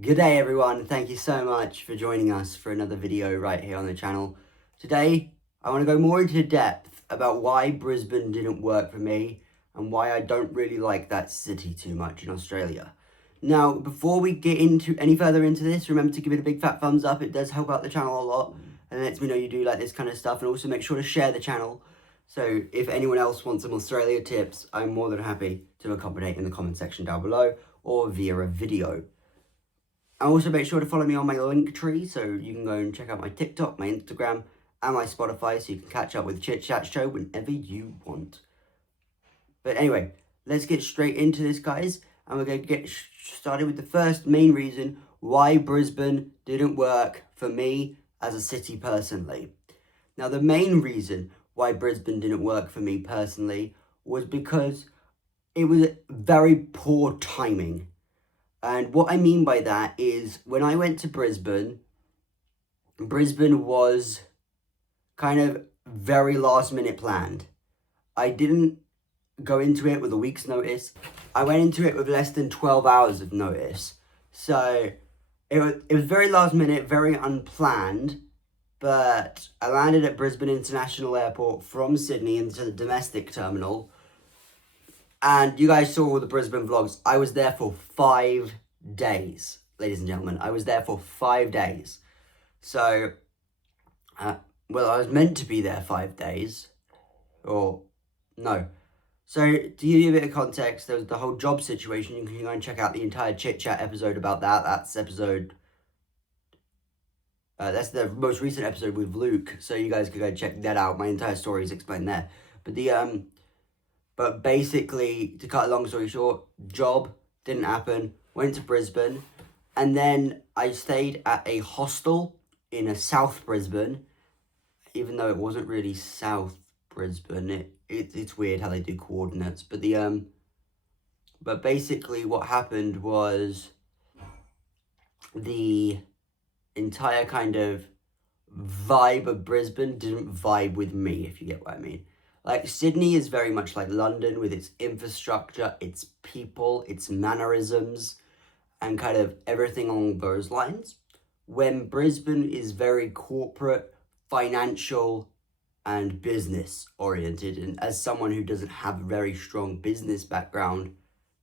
G'day everyone, thank you so much for joining us for another video right here on the channel. Today, I want to go more into depth about why Brisbane didn't work for me and why I don't really like that city too much in Australia. Now, before we get into any further into this, remember to give it a big fat thumbs up. It does help out the channel a lot and lets me know you do like this kind of stuff, and also make sure to share the channel. So if anyone else wants some Australia tips, I'm more than happy to accommodate in the comment section down below or via a video. And also make sure to follow me on my link tree, so you can go and check out my TikTok, my Instagram, and my Spotify, so you can catch up with Chit Chat Show whenever you want. But anyway, let's get straight into this, guys, and we're going to get started with the first main reason why Brisbane didn't work for me as a city personally. Now, the main reason why Brisbane didn't work for me personally was because it was very poor timing. And what I mean by that is when I went to Brisbane was kind of very last minute planned. I didn't go into it with a week's notice. I went into it with less than 12 hours of notice. So it was very last minute, very unplanned. But I landed at Brisbane International Airport from Sydney into the domestic terminal. And you guys saw all the Brisbane vlogs. I was there for 5 days, ladies and gentlemen. I was there for 5 days. So, well, I was meant to be there 5 days. Or, no. So, to give you a bit of context, there was the whole job situation. You can go and check out the entire Chit Chat episode about that. That's episode... that's the most recent episode with Luke. So you guys could go check that out. My entire story is explained there. But basically, to cut a long story short, job didn't happen, went to Brisbane, and then I stayed at a hostel in South Brisbane, even though it wasn't really South Brisbane. It's weird how they do coordinates, but basically what happened was the entire kind of vibe of Brisbane didn't vibe with me, if you get what I mean. Like, Sydney is very much like London with its infrastructure, its people, its mannerisms, and kind of everything along those lines. When Brisbane is very corporate, financial, and business oriented. And as someone who doesn't have a very strong business background,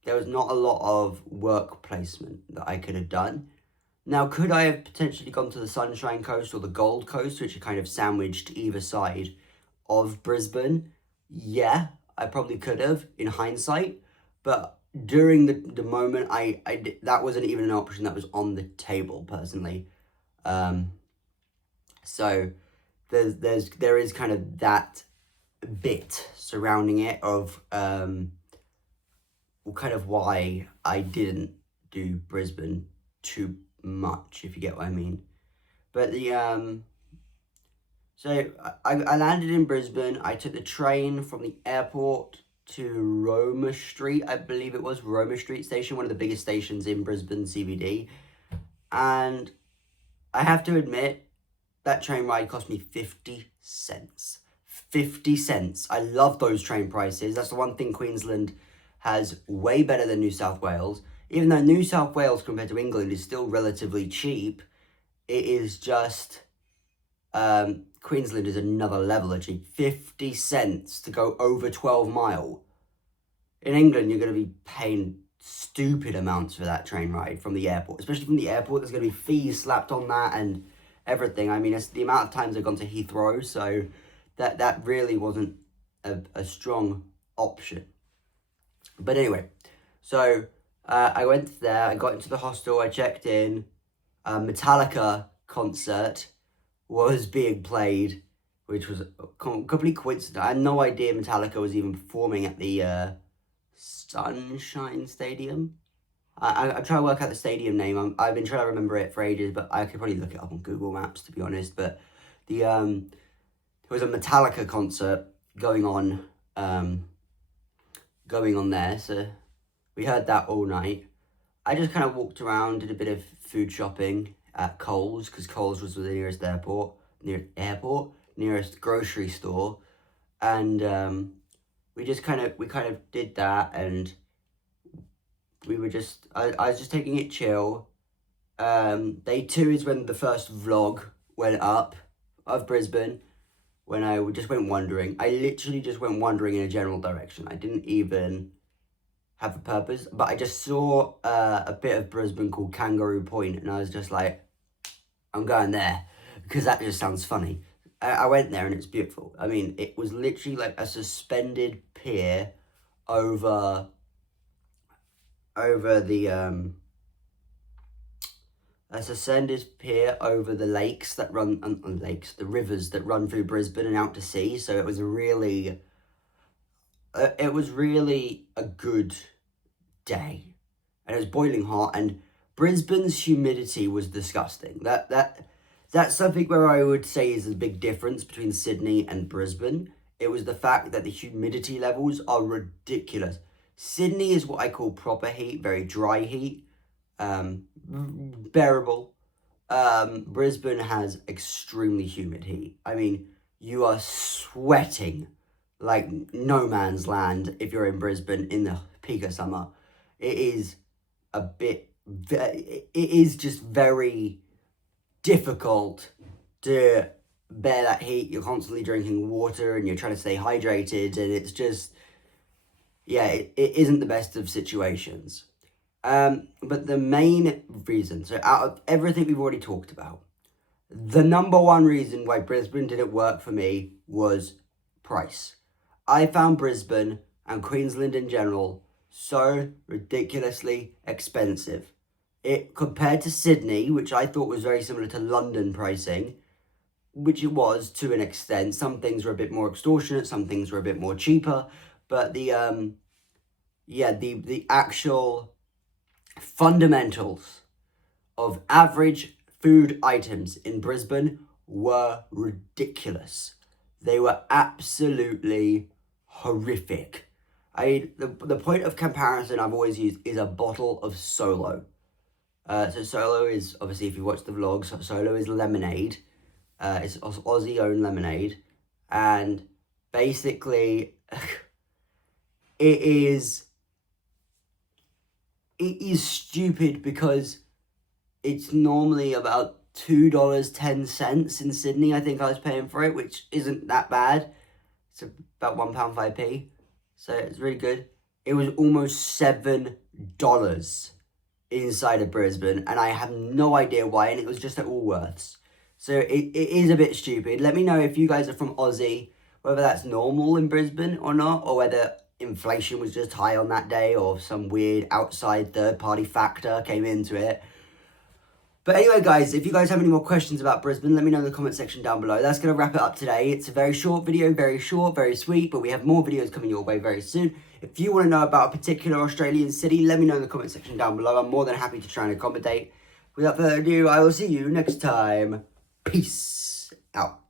there was not a lot of work placement that I could have done. Now, could I have potentially gone to the Sunshine Coast or the Gold Coast, which are kind of sandwiched either side of Brisbane? Yeah, I probably could have in hindsight, but during the moment, that wasn't even an option that was on the table personally. So there is kind of that bit surrounding it of kind of why I didn't do Brisbane too much, if you get what I mean. But so I landed in Brisbane. I took the train from the airport to Roma Street, I believe it was, Roma Street Station, one of the biggest stations in Brisbane CBD. And I have to admit, that train ride cost me 50 cents. 50 cents. I love those train prices. That's the one thing Queensland has way better than New South Wales. Even though New South Wales compared to England is still relatively cheap, it is just... Queensland is another level of cheap. 50 cents to go over 12 mile. In England, you're going to be paying stupid amounts for that train ride from the airport. Especially from the airport, there's going to be fees slapped on that and everything. I mean, it's the amount of times I've gone to Heathrow, so that really wasn't a strong option. But anyway, so I went there, I got into the hostel, I checked in, Metallica concert was being played, which was a complete coincidence. I had no idea Metallica was even performing at the Sunshine Stadium. I'm trying to work out the stadium name. I've been trying to remember it for ages, but I could probably look it up on Google Maps, to be honest. But there was a Metallica concert going on there, so we heard that all night. I just kind of walked around, did a bit of food shopping at Coles, because Coles was the nearest nearest grocery store, and we kind of did that, and we were just, I was just taking it chill, Day 2 is when the first vlog went up of Brisbane, when I just went wandering. I literally just went wandering in a general direction. I didn't even have a purpose, but I just saw a bit of Brisbane called Kangaroo Point, and I was just like, I'm going there, because that just sounds funny. I went there and it's beautiful. I mean, it was literally like a suspended pier over the a suspended pier over the lakes that run, the rivers that run through Brisbane and out to sea. So it was really a good day, and it was boiling hot, and Brisbane's humidity was disgusting. That's something where I would say is a big difference between Sydney and Brisbane. It was the fact that the humidity levels are ridiculous. Sydney is what I call proper heat, very dry heat, bearable. Brisbane has extremely humid heat. I mean, you are sweating like no man's land if you're in Brisbane in the peak of summer. It is just very difficult to bear that heat. You're constantly drinking water and you're trying to stay hydrated, and it's just, yeah, it isn't the best of situations. But the main reason, so out of everything we've already talked about, the number one reason why Brisbane didn't work for me was price. I found Brisbane and Queensland in general so ridiculously expensive. It compared to Sydney, which I thought was very similar to London pricing, which it was to an extent. Some things were a bit more extortionate, some things were a bit more cheaper, but the actual fundamentals of average food items in Brisbane were ridiculous. They were absolutely horrific. The point of comparison I've always used is a bottle of Solo. So Solo is, obviously, if you watch the vlogs, Solo is lemonade. It's Aussie-owned lemonade. And basically, it is stupid because it's normally about $2.10 in Sydney. I think I was paying for it, which isn't that bad. It's about £1.05p. So it's really good. It was almost $7 inside of Brisbane, and I have no idea why, and it was just at Woolworths. So it is a bit stupid. Let me know if you guys are from Aussie, whether that's normal in Brisbane or not, or whether inflation was just high on that day, or some weird outside third-party factor came into it. But anyway, guys, if you guys have any more questions about Brisbane, let me know in the comment section down below. That's going to wrap it up today. It's a very short video, very short, very sweet, but we have more videos coming your way very soon. If you want to know about a particular Australian city, let me know in the comment section down below. I'm more than happy to try and accommodate. Without further ado, I will see you next time. Peace out.